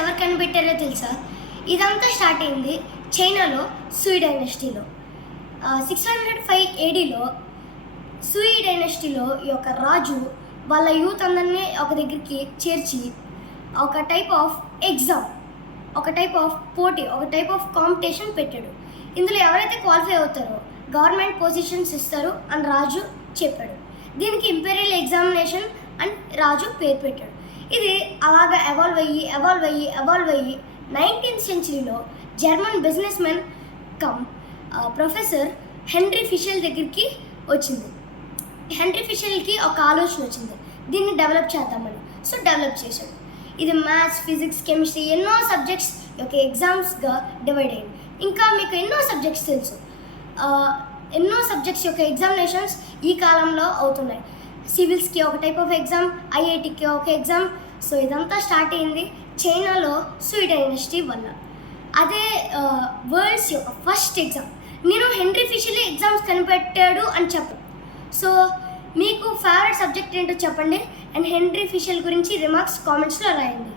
ఎవరు కనిపెట్టారో తెలుసా? ఇదంతా స్టార్ట్ అయింది చైనాలో సూయి డైనస్టీలో. 605 ADలో సూయి డైనస్టీలో ఈ యొక్క రాజు వాళ్ళ యూత్ అందరినీ ఒక దగ్గరికి చేర్చి ఒక టైప్ ఆఫ్ ఎగ్జామ్, ఒక టైప్ ఆఫ్ పోటీ, ఒక టైప్ ఆఫ్ కాంపిటీషన్ పెట్టాడు. ఇందులో ఎవరైతే క్వాలిఫై అవుతారో గవర్నమెంట్ పొజిషన్స్ ఇస్తారు అని రాజు చెప్పాడు. దీనికి ఇంపీరియల్ ఎగ్జామినేషన్ అని రాజు పేరు పెట్టాడు. ఇది అలాగా ఎవాల్వ్ అయ్యి 19th సెంచరీలో German businessman cum professor Henry Fischel దగ్గరికి వచ్చింది. హెన్రీ ఫిషెల్కి ఒక ఆలోచన వచ్చింది, దీన్ని డెవలప్ చేద్దామని. సో డెవలప్ చేశాడు. ఇది మ్యాథ్స్, ఫిజిక్స్, కెమిస్ట్రీ ఎన్నో సబ్జెక్ట్స్ యొక్క ఎగ్జామ్స్గా డివైడ్ అయింది. ఇంకా మీకు ఎన్నో సబ్జెక్ట్స్ తెలుసు, ఎన్నో సబ్జెక్ట్స్ యొక్క ఎగ్జామినేషన్స్ ఈ కాలంలో అవుతున్నాయి. సివిల్స్కి ఒక టైప్ ఆఫ్ ఎగ్జామ్, ఐఐటికి ఒక ఎగ్జామ్. సో ఇదంతా స్టార్ట్ అయింది చైనాలో సూయి డైనస్టీ వల్ల. అదే వరల్డ్స్ యొక్క ఫస్ట్ ఎగ్జామ్. నేను హెన్రీ ఫిషెల్ ఎగ్జామ్స్ కనిపెట్టాడు అని చెప్పను. సో మీకు ఫేవరెట్ సబ్జెక్ట్ ఏంటో చెప్పండి అండ్ హెన్రీ ఫిషెల్ గురించి రిమార్క్స్ కామెంట్స్లో రాయండి.